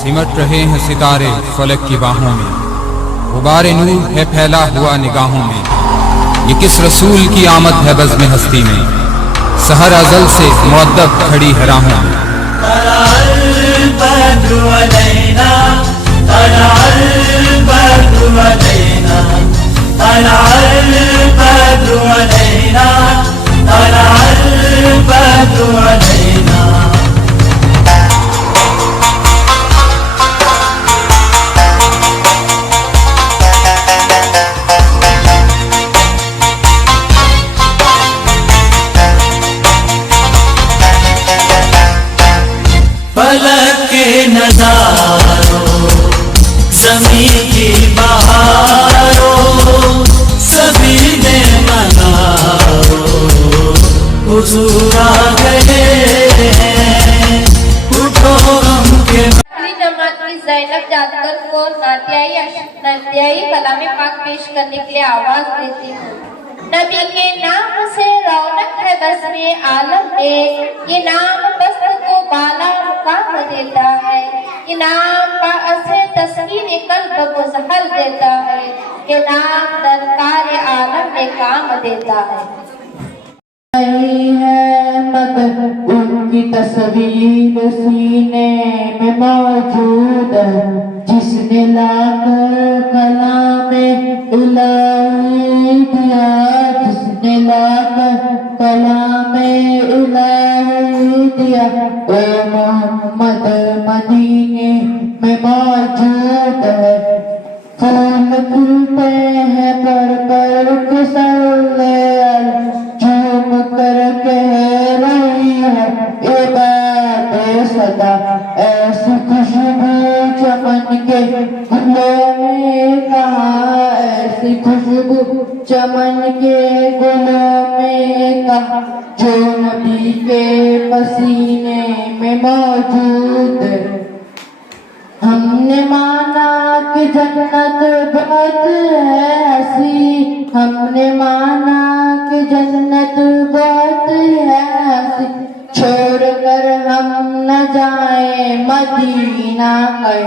सिमट रहे हैं सितारे फलक की बाहों में, गुबारे नूर है फैला हुआ निगाहों में। ये किस रसूल की आमद है बज़्म हस्ती में, सहर अज़ल से मुअद्दब खड़ी है राहों में। फलक के नज़ारों, ज़मीं की बहारों, सभी में मनाओ, हुज़ूर आ गए हैं, उठो हम के। जमात की ज़ैनब जाकर को नातियाई कलाम पाक पेश करने के लिए आवाज देती हूँ। नबी के नाम से रौनक है बज़्म आलम में, ये नाम बस्त को बाला मुकाम देता है, ये नाम बाअसे तस्कीन कल्ब को ज़हर देता है, ये नाम दरकार आलम में काम देता है। नहीं है मगर उनकी तस्वीर सीने में मौजूद है, जिसने लाकर कलामे इलाही दिया, जिसने लाकर कलामे इलाही दिया। ओ मोहम्मद मदीने में मौजूद है, फूल खिलते हैं पर सल्ले झूम कर कह रही है ये बात सदा, ऐसी खुशबू चमन के गुलों में कहा, ऐसी खुशबू चमन के गुलों में कहा, जो नबी के पसीने में मौजूद है। हमने माना कि जन्नत बहुत है हसी, हमने माना कि जन्नत बहुत है हसी, छोड़कर हम न जाए मदीना है।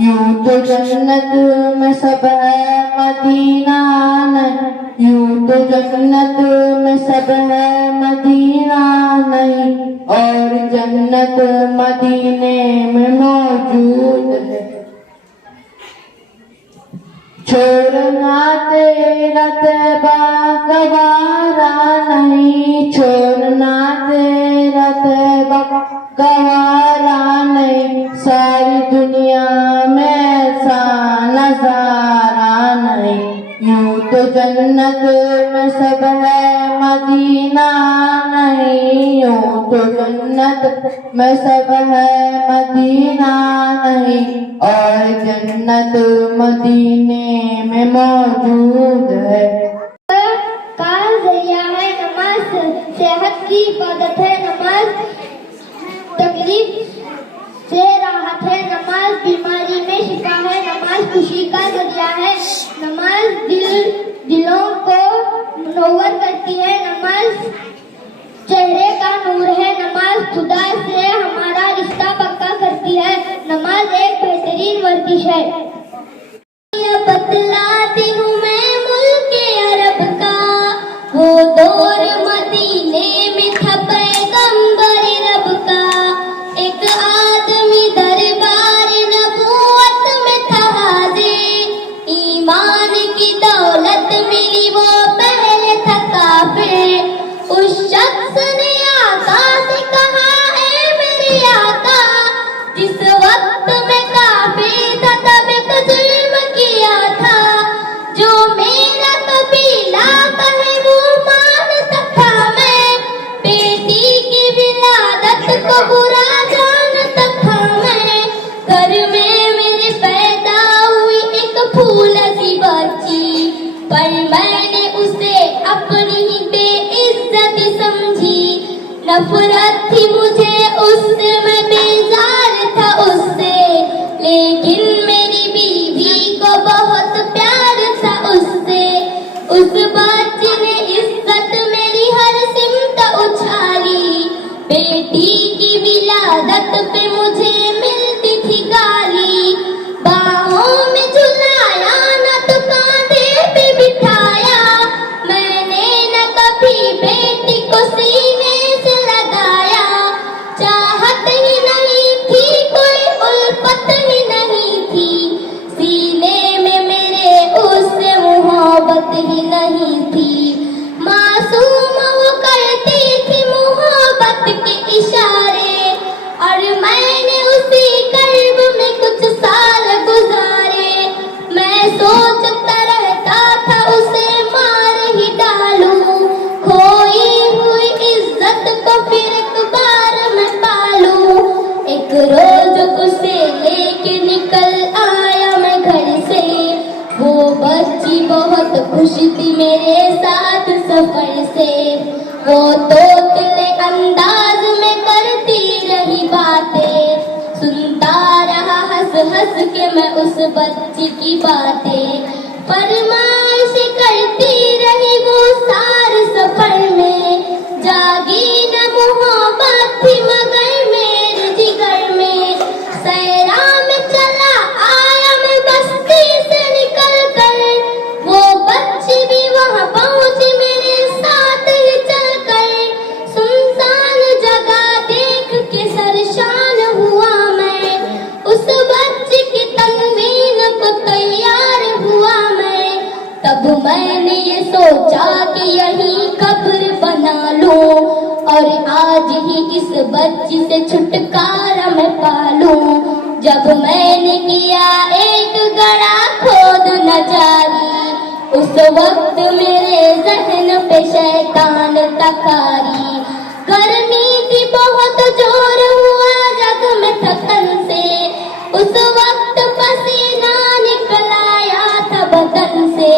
यूं तो जन्नत में सब है मदीना नहीं, यूं तो जन्नत में सब है मदीना नहीं, और जन्नत मदीने में मौजूद है। छोड़ना तेरा तैबा गवारा नहीं, छोड़ना तेरा तैबा गवारा नहीं, सारी दुनिया में ऐसा नजारा नहीं। यूं तो जन्नत में सब है मदीना नहीं, यूं तो जन्नत में सब है मदीना नहीं, और जन्नत मदीने में मौजूद है। का ज़रिया है नमाज, सेहत की इबादत है नमाज, तकलीफ से राहत है नमाज, बीमारी में शिफा है नमाज, खुशी का ज़रिया है नमाज, दिलों को मुनव्वर करती है नमाज, चेहरे का नूर है नमाज, खुदा से हमारा रिश्ता पक्का करती है नमाज, एक बेहतरीन वर्जिश है। बतलाती हूँ मैं मुल्क अरब का, वो दौर मदीने में था पैगंबर रब का, एक आदमी दरबार नबूवत में था हाज़िर, ईमान की दौलत मिली वो पहले था काफिर, उस शख्स ने आका से कहा ऐ मेरे आका, जिस वक्त में काफिर था तब एक जुल्म किया था, जो मेरा कबीला कहे वो मान सकता मैं, बेटी की विलादत को बुरा जान सकता मैं, घर में मेरे पैदा हुई एक फूल सी बच्ची, पर मैंने उसे अपनी ही बेइज्जत समझी, नफरत थी मुझे उससे, मैं बेजार था उससे, लेकिन मेरी बीवी को बहुत प्यार था उससे, उस बच्चे ने इज्जत मेरी हर सिमत उछाली, बेटी की विलादत पे मुझे मिलती थी गाली, खुश थी मेरे साथ सफर से, वो तोतले अंदाज में करती रही बातें, सुनता रहा हंस हंस के मैं उस बच्ची की बातें, फरमाइश करती रही वो सार सफर में, जागी न मोहब्बत थी मगर मेरे जिगर में, सैरा में चला आया मैं बस्ती से निकल कर, वो बच्ची भी वहाँ पहुँची मेरे साथ ही चल कर, सुनसान जगह देख के सरशान हुआ मैं, उस बच्ची की तनवीन को तैयार हुआ मैं, तब मैंने ये सोचा कि यही कब्र बना लूं और आज ही इस बच्ची से छुटकारा मैं पालूं, जब मैंने किया एक गड़ा खोद न जारी, उस वक्त मेरे जहन पे शैतान तकारी, गर्मी थी बहुत जोर हुआ जग में थकन से, उस वक्त पसीना निकल आया था बदन से,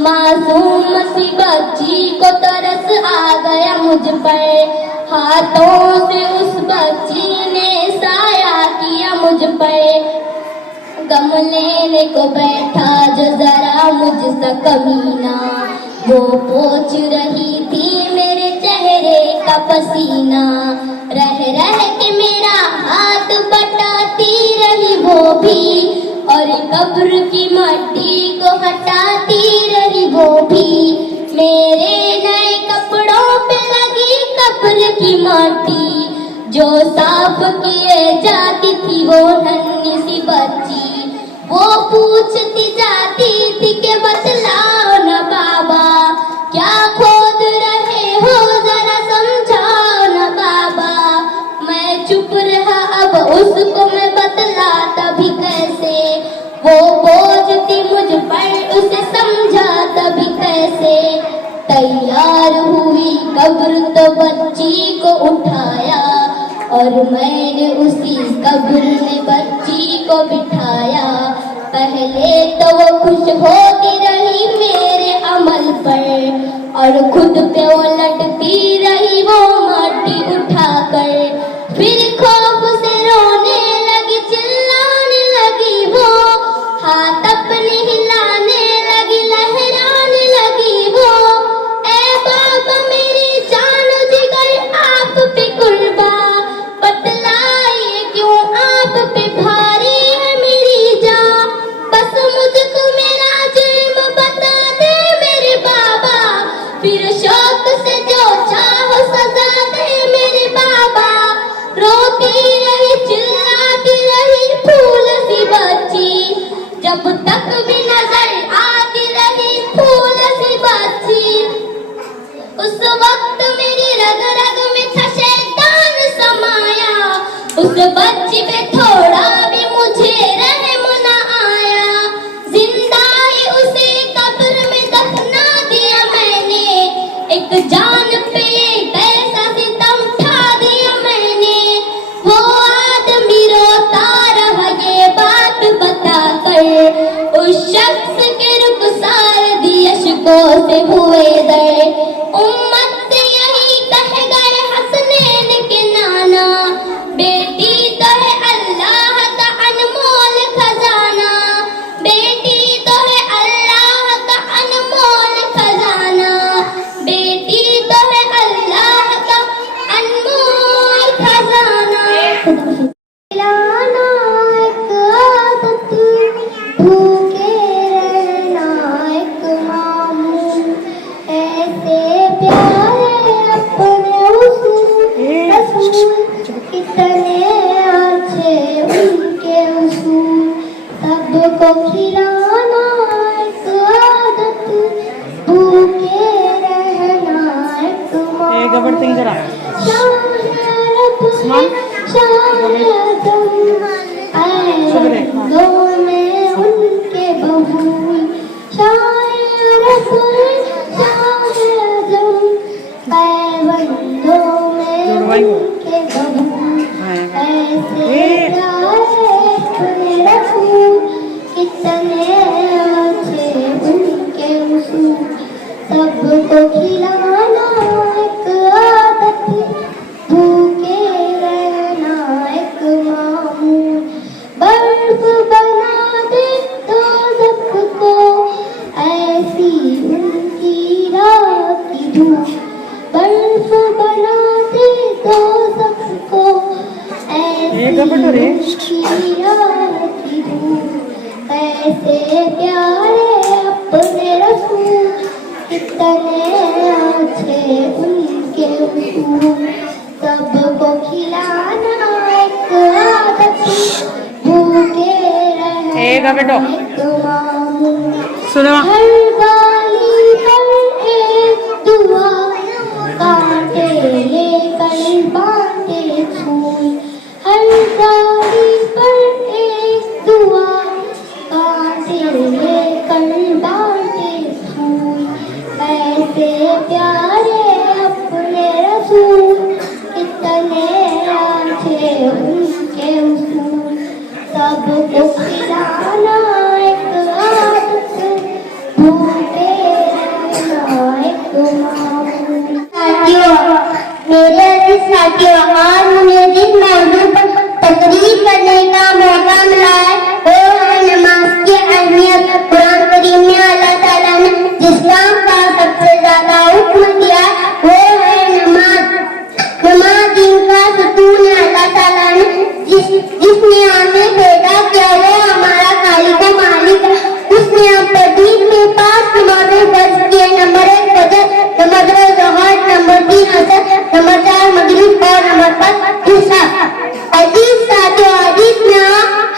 मासूम सी बच्ची को तरस आ गया मुझ पर, हाथों से उस बच्ची ने साया किया मुझ पर, गम लेने को बैठा जो जरा मुझसे कमीना, वो पोंछ रही थी मेरे चेहरे का पसीना, रह रह के मेरा हाथ बटाती रही वो भी, और कब्र की मट्टी को हटाती रही वो भी, मेरे नए कपड़ों पे लगी कब्र की माटी, जो साफ किए जाती थी वो नन्ही सी बच्ची, वो पूछती जाती थी कि बतलाओ न बाबा, क्या खोद रहे हो जरा समझाओ न बाबा, मैं चुप रहा अब उसको मैं बतलाता भी कैसे, वो बोझ थी मुझ पर उसे समझा तभी कैसे, तैयार हुई कब्र तो बच्ची को उठाया, और मैंने उसी कब्र में बच्ची को बिठाया, पहले तो वो खुश होती रही मेरे अमल पर, और खुद पे वो लटती रही वो माटी उठाकर, फिर खौफ से रोने लगी चिल्लाने लगी वो, हाथ अपने हिलाने लगी लहराने लगी वो, ए बाबा मेरी जान जिगर आप पे कुर्बा, बतलाइए क्यों आप पे भारी है मेरी जान, बस मुझको मेरा जुर्म बता दे मेरे बाबा, फिर शौक से जो चाहो सजा दे मेरे बाबा, रोती रही चिल्लाती रही फूल सी बच्ची, जब तक भी नजर आती रही फूल सी बच्ची, उस वक्त मेरी रग रग में था शैतान समाया, उस बच्ची पे थोड़ा भी मुझे रहम न आया, जिंदा ही उसे कब्र में दफना दिया मैंने, एक जान पे कैसा सितम उठा दिया मैंने, वो आदमी रोता रहा ये बात बताकर, उस शख्स के रुखसार दिए अश्कों से हुए दर, उम्मत से यही कह गए हसनैन के नाना, बेटी तो है अल्लाह का अनमोल खजाना, बेटी तो है अल्लाह का अनमोल खजाना, बेटी तो है अल्लाह का अनमोल खजाना, खिलाना एक आदत, भूखे रहना एक मामूल, ऐसे प्यारे अपने रसूल, कितने अच्छे उनके उसूल, सबको खिलाना एक आदत, भूखे रहना एक मामूल, शायद में उनके बबूल, शायद पैबंदों में उनके बबूल, ऐसे प्यारे रसूल, कितने अच्छे उनके उसूल, ऐसे प्यारे अपने रसूल, कितने अच्छे उनके उसूल, सबको खिलाना एक आदत, भूखे रहना एक मामूल, हर गाली पर एक दुआ, कांटे लेकर बांटे फूल, हर गाली पर एक दुआ, कांटे लेकर बांटे फूल, ऐसे प्यारे अपने रसूल, कितने अच्छे उनके उसूल, सबको खिलाना एक आदत, भूखे रहना एक मामूल। मेरे अजीज साथियों, आज मुझे जिस मौजू पर तकरीर करने का मौका मिला है वो है नमाज की अहमियत। कुरान करीम में अल्लाह ताला ने जिस काम का सबसे ज्यादा हुक्म दिया वो है नमाज। नमाज दिन का सुकून है। अल्लाह ताला ने जिसने हमें पैदा किया वो हमारा खालिक व मालिक है। उसने हम पर दिन में 5 नमाजें फर्ज किए। नंबर 1 फजर, नंबर 2 ज़ोहर, नंबर 3 असर, नंबर 4 मगरिब और नंबर 5 इशा। हदीस साथियों, हदीस में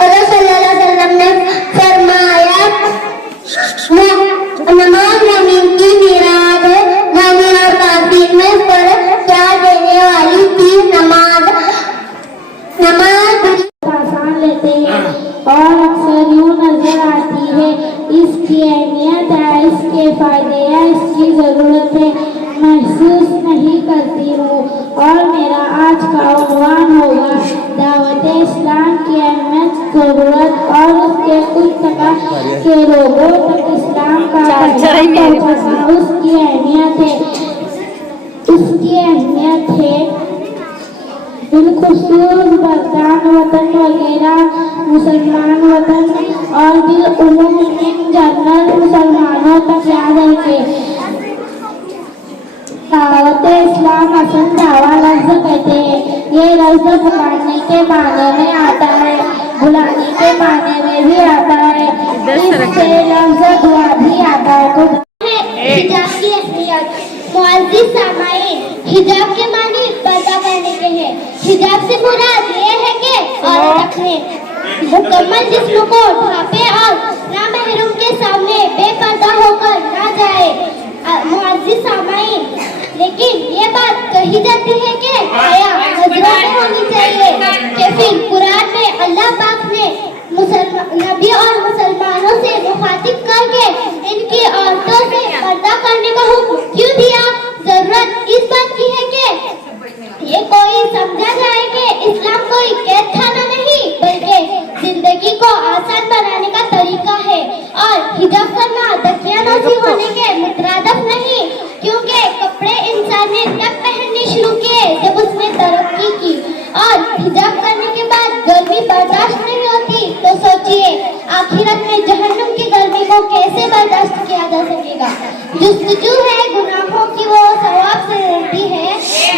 हज़रत सल्लल्लाहु अलैहि वसल्लम ने फरमाया नमाज मोमिन की मीराद है। मोमिन और काफिर में फर्क क्या देने वाली चीज नमाज। आसान लेते हैं और अक्सर यूं नजर आती है। इसकी अहमियत है, इसके फायदे हैं, इसकी जरूरत है महसूस नहीं करती हूँ। और मेरा आज का उन्वान होगा दावत इस्लाम की अहमियत, जरूरत और उसके कुछ तक के लोगों तक इस्लाम का पहुँचाना। उसकी अहमियत है बिलखुसूस बरतान वतन वगैरह मुसलमान वतन और बिलउमूम इन जनरल मुसलमानों तक याद रखे। दावत इस्लाम असल दावा लफ्ज कहते हैं। ये लफ्ज पुकारने के माने में आता है, बुलाने के माने में भी आता है। इससे लफ्ज दुआ भी आता है। हिजाब की अहमियत। मुअज़्ज़िज़ सामाईन, हिजाब के मानी पर्दा करने के हैं। हिजाब से मुराद ये है कि औरत अपने मुकम्मल जिस्म को ढांपे और नामहरम के सामने बेपर्दा होकर ना जाए। मुअज़्ज़िज़ सामाईन, लेकिन ये बात कही जाती है कि हया नजरों में होनी चाहिए कि फिर कुरान में अल्लाह पाक ने नबी और मुसलमानों से मुखातिब करके इनकी औरतों से पर्दा करने का हुक्म क्यों दिया। जरूरत इस बात की है कि ये कोई समझा जाए कि इस्लाम कोई कैद खाना नहीं बल्कि जिंदगी को आसान बनाने का तरीका है। और हिजाब करना दकियानोसी होने के मुतरादफ नहीं, क्योंकि कपड़े इंसान ने तब पहनने शुरू किए जब उसने तरक्की की। और हिजाब करने के बाद गर्मी बर्दाश्त नहीं होती तो सोचिए आखिरत में जहन्नुम की गर्मी को कैसे बर्दाश्त किया जा सकेगा। जुस्तजू है गुनाहों की वो सवाब से डरती है।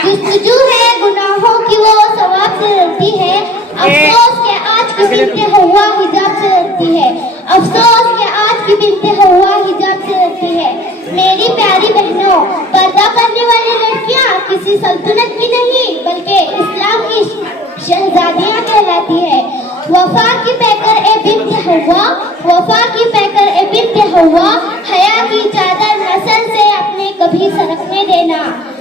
जुस्तजू है गुनाहों की वो सवाब से डरती है। अफसोस के आज की बिनते हवा हिजाब से डरती है। अफसोस के आज की बिनते हवा हिजाब से डरती है। मेरी प्यारी बहनों, पर्दा करने वाली लड़कियां किसी सल्तनत की नहीं बल्कि इस्लाम की शहजादियां कहलाती है। वफा की पैकर ए बिन्ते हवा, वफा की पैकर ए बिन्ते हवा, हया की चादर नस्ल से अपने कभी सरकने देना।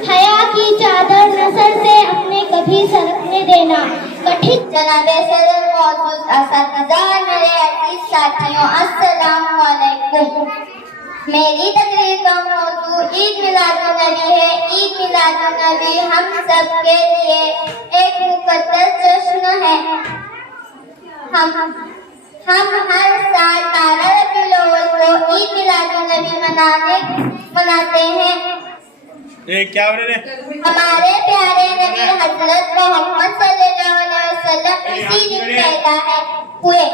हया की चादर नस्ल से अपने कभी सरकने देना। कठिन जनाबे सदर मौजूद असातिज़ा, मेरे अजीज साथियों, अस्सलामु अलैकुम। मेरी तकरीर का मौजू ईद मिलादुन्नबी है। ईद मिलादुन्नबी हम सब के लिए एक मुक़द्दस जश्न है। हम हर साल 12 रबीउल अव्वल को ईद मिलादुन्नबी मनाते हैं। क्या बोल रहे? हमारे प्यारे नबी हजरत मोहम्मद सल्लल्लाहु अलैहि वसल्लम इसी दिन पैदा हुए।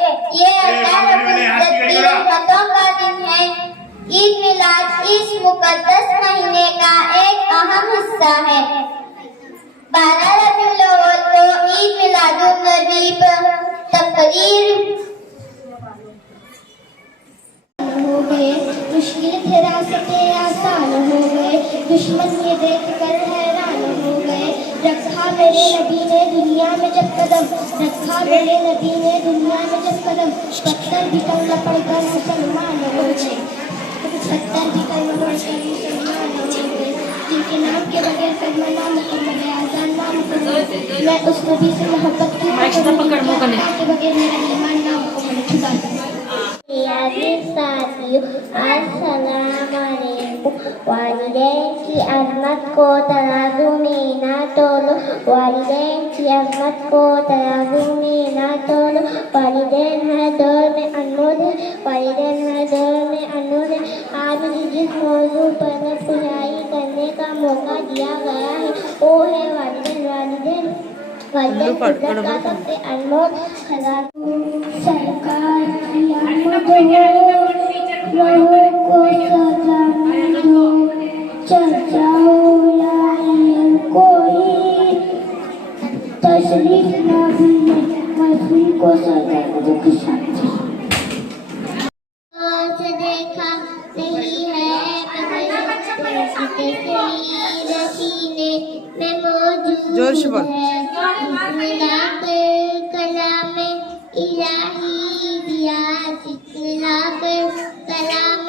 ये अल्लाह रब्बुल इज्जत की रहमतों का दिन है। ईद मिलाद इस मुकद्दस महीने का एक अहम हिस्सा है। 12 रबीउल अव्वल को ईद मिलादुन्नबी रखा मेरे नबी ने दुनिया में जब कदम, रखा मेरे नबी ने दुनिया में जब कदम, पत्थर भी कलमा पढ़कर मुसलमान हो गए, पत्थर भी कलमा पढ़कर मुसलमान हो गए, जिनके नाम के बगैर कलमा ना मुकम्मल है, आजान ना मुकम्मल है। मैं उस नबी से मोहब्बत की के बगैर मेरा ईमान ना मुकम्मल है। खुदा साथियों, अस्सलाम वालेकुम। वालिदैन की अज़मत को तराजू में ना तोलो, वालिदैन की अज़मत को तराजू में ना तोलो। वालिदैन हर दौर में अनमोल है, वालिदैन हर दौर में अनमोल है। आज जिस मौजू पर नसीहत करने का मौका दिया गया है वो है वालिदैन। वालिदैन वालिदैन इज़्ज़त का सबसे अनमोल खजाना। सरकार की आमद हो, लोगों को सजाने दो, चल जाओ लाइन कोई तशरीफ नबी ने मसीह को सजाने दो। शांति देखा नहीं है रसीने में मौजूद है, मिलाकर कलाम इलाही दिया, मिलाकर कलाम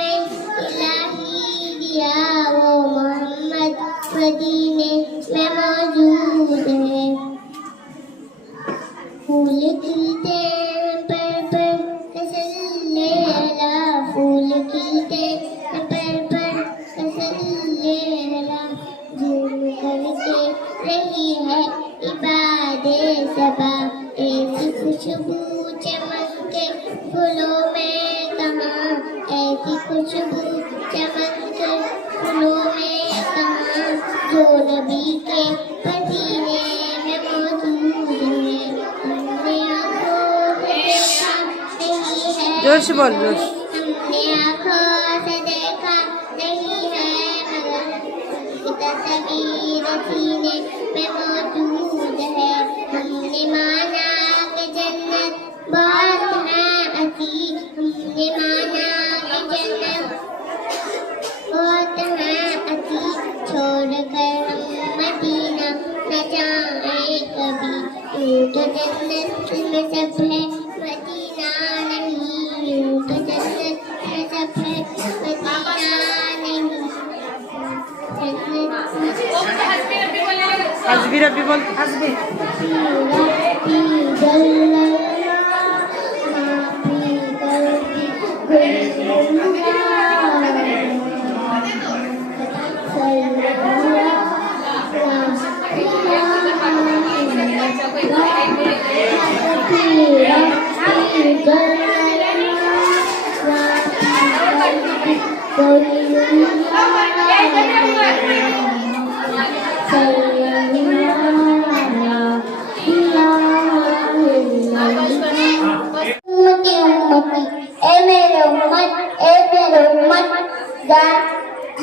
इलाही दिया, वो मोहम्मद मदीने में मौजूद है। फूल खिलते पर तसल्ले अला, फूल खिलते पर तसल्ले अला, झूम करके रही है इबादे सबा, ऐसी खुशबू चमक के फूलों में कहाँ, ऐसी खुशबू चमक के फूलों में कहाँ, जो नबी के पसीने में मौजूद है। हमने आँखों से देखा नहीं है, जोर से बोल, जोर से। हमने आँखों से देखा नहीं है मगर तस्वीर सीने में मौजूद है। हमने माना कि जन्नत बहुत है असी, हमने माना कि जन्नत बहुत है असी, छोड़कर हम मदीना न जाए कभी। यूं तो जन्नत में सब है मदीना नहीं, यूं तो जन्नत में सब है मदीना नहीं। हस्बी रब्बी बोल, हस्बी।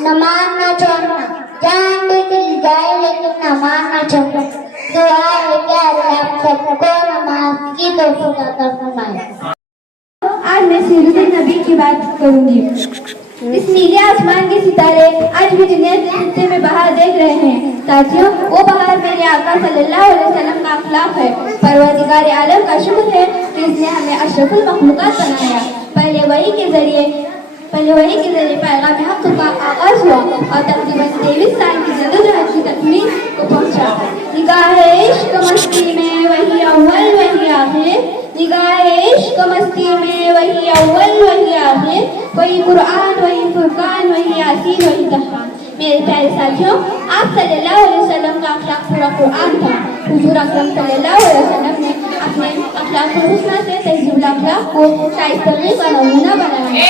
नमाज ना छोड़ना, जान भी चली जाए लेकिन नमाज ना छोड़ना। दुआ है कि अल्लाह सबको नमाज की तौफीक अता फरमाए। आज मैं सीरत नबी की बात करूंगी। इस नीले आसमान के सितारे आज भी दुनिया के हिस्से में बाहर देख रहे हैं। साथियों, वो बाहर मेरे आका सल्लल्लाहु अलैहि वसल्लम का अखलाक है। परवरदिगार आलम का शुक्र है कि इसने हमें अशरफुल मखलूकात बनाया। पहले वही के जरिए पैगाम हक़ का आगाज हुआ और तकरीबन 23 साल की जद्दोजहद की तकमील को पहुंचा। निगाहे इश्क मस्ती में वही अव्वल वही आखिर, निगाहे इश्क मस्ती में वही अव्वल वही आखिर, वही कुरान वही फुरकान वही यासीन वही कहान। मेरे प्यारे साथियों, आप सल्लल्लाहु अलैहि वसल्लम का अखलाक पूरा कुरान था। हुजूर अकरम सल्लल्लाहु अलैहि वसल्लम ने अपने अखलाकुल हुस्ना से तहज़ीबुल अखलाक को शाइस्तगी का नमूना बनाया।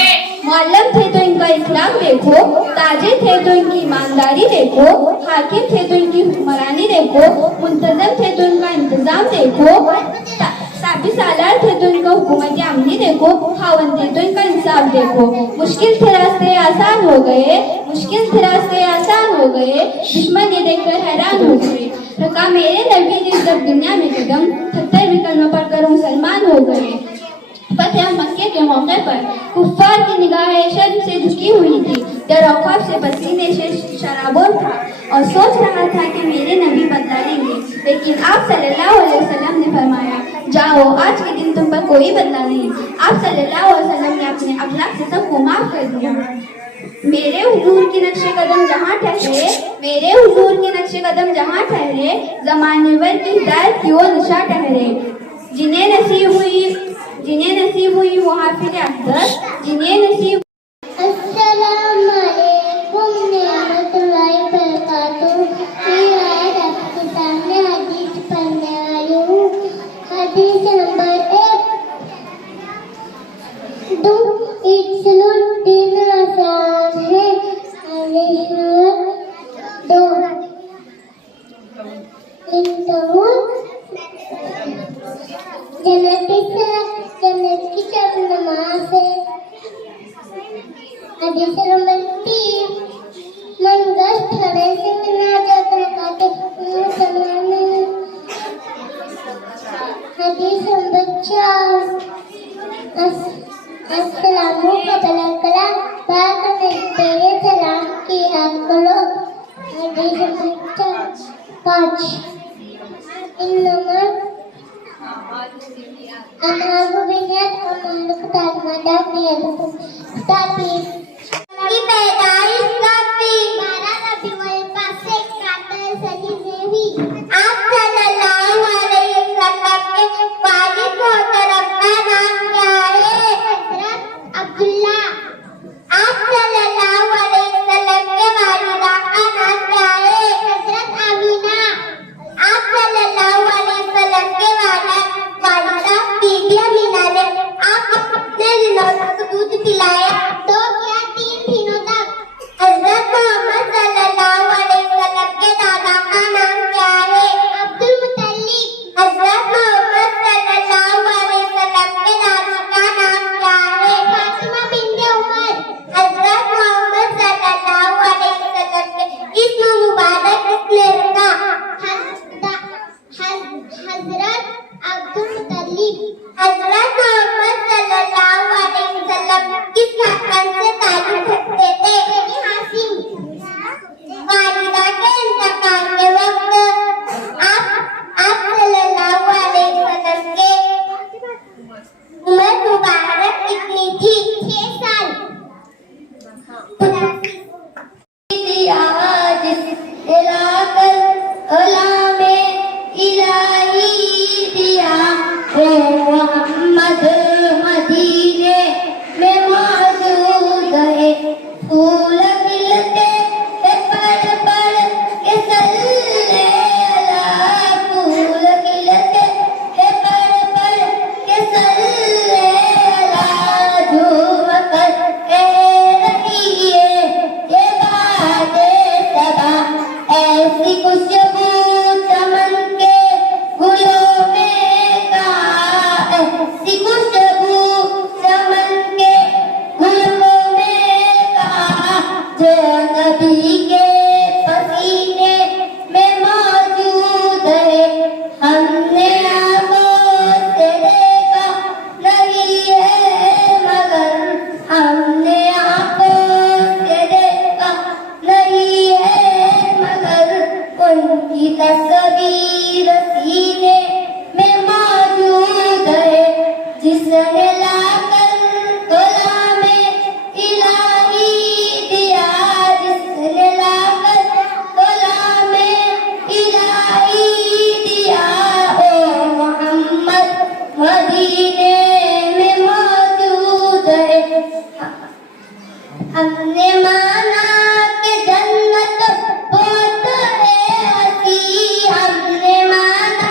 मुअल्लम थे तो इनका इखलाक देखो, ताजिर थे तो इनकी ईमानदारी देखो, हाकिम थे तो इनकी हुक्मरानी देखो, मुंतज़म थे तो इनका इंतजाम देखो, साबित सालार थे तो इनका हुकूमत अमनी देखो, खावन थे तो इनका इंसाफ देखो। मुश्किल थे रास्ते आसान हो गए, मुश्किल थे रास्ते आसान हो गए, दुश्मन ये देखकर हैरान हो गए। रखा मेरे नबी ने जब दुनिया में कदम, 70 भी कलमा पढ़कर मुसलमान हो गए। फतेह मक्के के मौके पर कुफ्फार की निगाहें शर्म से झुकी हुई थी, डर और खौफ से पसीने से शराबोर था और सोच रहा था कि मेरे नबी बदलाएंगे। लेकिन आप सल्लल्लाहु अलैहि वसल्लम ने फरमाया, जाओ, आज के दिन तुम पर कोई बदला नहीं। आप सल्लल्लाहु अलैहि वसल्लम ने अपने अखलाक से सबको माफ कर दिया। मेरे हुजूर के नक्शे कदम जहाँ ठहरे, मेरे हुजूर के नक्शे कदम जहाँ ठहरे, ज़माने भर की हिदायत की वो निशा ठहरे। जिन्हें नसीब हुई वो हाफिज़ अक़दस, जिन्हें नसीब अस्सलाम वालेकुम रहमतुल्लाहि व बरकातुहू। मैं आज आपके सामने हदीस पढ़ने वाली हूँ। हदीस नंबर 1। इस्लाम दिन आसान है। दो जन्नत की चार नमाज है। हदीस नंबर 3। मन गश्त खड़े से बिना जाकर खाते मुसलमान। हदीस नंबर 4। अस्सलामु कलाम बात में तेरे सलाम किया करो। हदीस नंबर 5। अमालु बिनियत अमालु की पैदाइश कब हुई? 12 रबीउल पासे कातर सदी में हुई। आप सल्लल्लाहु अलैहि वसल्लम के वालिद मोहतरम का नाम क्या है? हजरत अब्दुल्ला। आप सल्लल्लाहु अलैहि वसल्लम के वालिदा का नाम क्या है? हजरत आमीना। आप सल्लल्लाहु अलैहि वसल्लम के वालिदा बीबी अमीना ने आप कितने दिनों तक दूध पिलाया? 2 या 3 दिनों तक। हजरत मोहम्मद सल्लल्लाहु अलैहि वसल्लम के दादा का नाम क्या है? अब्दुल मुत्तलिब। हजरत मोहम्मद सल्लल्लाहु अलैहि वसल्लम के दादी का नाम क्या है? फातिमा बिन्ते उमर। हजरत मोहम्मद सल्लल्लाहु अलैहि वसल्लम के इस्म मुबारक किसने रखा? हजरत अब्दुल मुत्तलिब। हजरत मोहम्मद सल्लल्लाहु अलैहि वसल्लम किस खानदान से ताल्लुक रखते थे? हाशिम। वालिदा के इंतकाल के वक्त आप सल्लल्लाहु अलैहि वसल्लम के उम्र मुबारक कितनी थी? 6 साल। मोहम्मद मदीने में मौजूद है। फूल खिलते हैं पड़ पड़ के सल्ले अला। फूल खिलते हैं पड़ पड़ के सल्ले अला। झूम कर कह रही है ये बातें सबा। ऐसी खुशबू चमन के गुलों में कहाँ। ऐसी खुशबू चमन के गुलों में कहाँ। जो नबी के पसीने में मौजूद है। हमने आंखों से देखा नहीं है मगर। हमने आंखों से देखा नहीं है मगर। उनकी तस्वीर सीने में मौजूद है। जिसने लाकर गुलामे इलाही दिया। जिसने लाकर गुलामे इलाही दिया। ओ मोहम्मद मदीने में मौजूद है। हमने माना कि जन्नत बहुत है हसी। हमने माना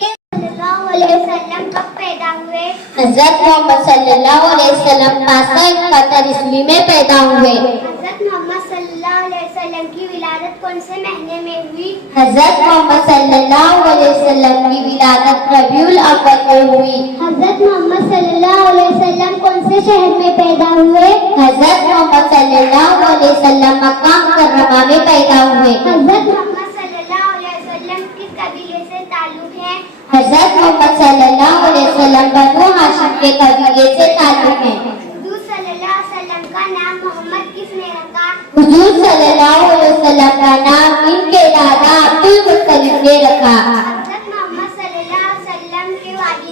कि सल्लल्लाहु अलैहि वसल्लम कब पैदा हुए? हजरत मोहम्मद सल्लल्लाहु अलैहि वसल्लम 65 ईस्वी में पैदा हुए। हजरत मोहम्मद सल्लल्लाहु अलैहि वसल्लम की विलादत कौन से महीने में हुई? हजरत मोहम्मद सल्लल्लाहु अलैहि वसल्लम की विलादत रबीउल अव्वल में हुई। हजरत मोहम्मद सल्लल्लाहु अलैहि वसल्लम कौन से शहर में पैदा हुए? हजरत मोहम्मद सल्लल्लाहु अलैहि वसल्लम मक्का मुकर्रमा में पैदा हुए। हजरत मोहम्मद सल्लल्लाहु अलैहि वसल्लम किस कबीले से ताल्लुक है? हजरत मोहम्मद सल्लल्लाहु अलैहि वसल्लम बनु हाशिम के कबीले से ताल्लुक है। हुजूर सल्लल्लाहु अलैहि वसल्लम का नाम मोहम्मद किसने रखा? हुजूर सल्लल्लाहु अलैहि वसल्लम का नाम इनके दादा अब्दुल मुत्तलिब ने रखा।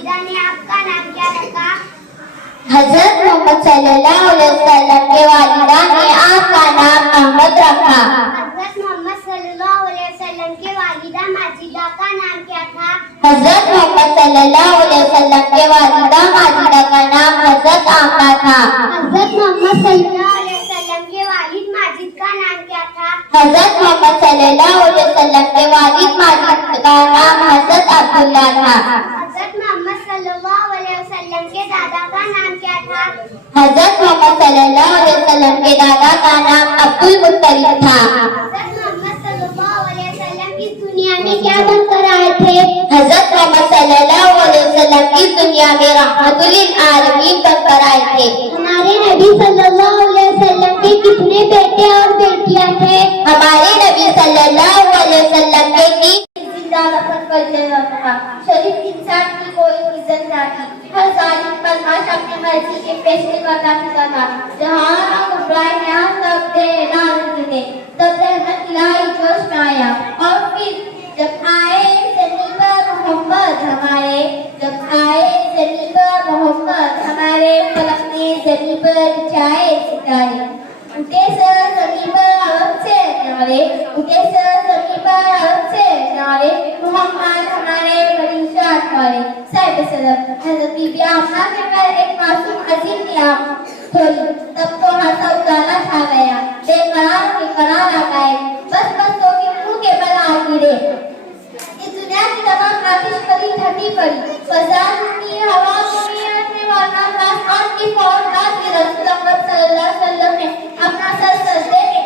वालिदा ने आपका नाम क्या रखा? हजरत मोहम्मद सल्लल्लाहु अलैहि वसल्लम के वालिदा ने आपका नाम अहमद रखा। हजरत मोहम्मद सल्लल्लाहु अलैहि वसल्लम के वालिदा माजिदा का नाम क्या था? हजरत मोहम्मद सल्लल्लाहु अलैहि वसल्लम के वालिदा माजिदा का नाम हजरत आका था। हजरत मोहम्मद सल्लल्लाहु अलैहि वसल्लम के वालिद माजिद का नाम क्या था? हजरत मोहम्मद सल्लल्लाहु अलैहि वसल्लम के वालिद माजिद का नाम हजरत अब्दुल्ला था। हजरत मोहम्मद सल्लल्लाहु अलैहि वसल्लम के दादा का नाम क्या था? हजरत मोहम्मद सल्लल्लाहु अलैहि वसल्लम के दादा का नाम अब्दुल मुत्तलिब था। हजरत मोहम्मद सल्लल्लाहु अलैहि वसल्लम इस दुनिया में क्या बनकर आए थे? हजरत मोहम्मद सल्लल्लाहु अलैहि वसल्लम इस दुनिया में रहमतुल लिल आलमीन बनकर आए थे। हमारे नबी सल्लल्लाहु अलैहि वसल्लम के कितने बेटे और बेटियां थे? हमारे नबी सल्लल्लाहु अलैहि वसल्लम के जिंदा दफन कर दिया था। शरीफ इंसान की कोई इज्जत न थी। हर जालिम बदमाश अपनी मर्जी के फैसले करता फिरता था। जहाँ घबराए यहाँ सब दे ऐलान थे। तब रहमत इलाही जोश में आया और फिर जब आए ज़मीन पर मोहम्मद हमारे, जब आए ज़मीन पर मोहम्मद हमारे, फलक ने ज़मीन पर बिछाए सितारे। उठे सर ज़मीन पर हमसे नारे, उठे सर ज़मीन पर हमसे नारे, मोहम्मद हमारे बड़ी शान वाले। साहिब सदर हज़रत बीबी आमना के पर एक मासूम अजीम ने आप थोड़ी, तब तो हंसा उजाला छा गया। बेकरार के करार आ गए, बस बस तो कि मुंह के बल आ गिरे। इस दुनिया की तमाम आतिश पड़ी ठंडी पड़ी, फजा की हवा में वाला आसमान की फौज की रसूल अकरम सल्लल्लाहु अलैहि वसल्लम ने अपना सर सजदे में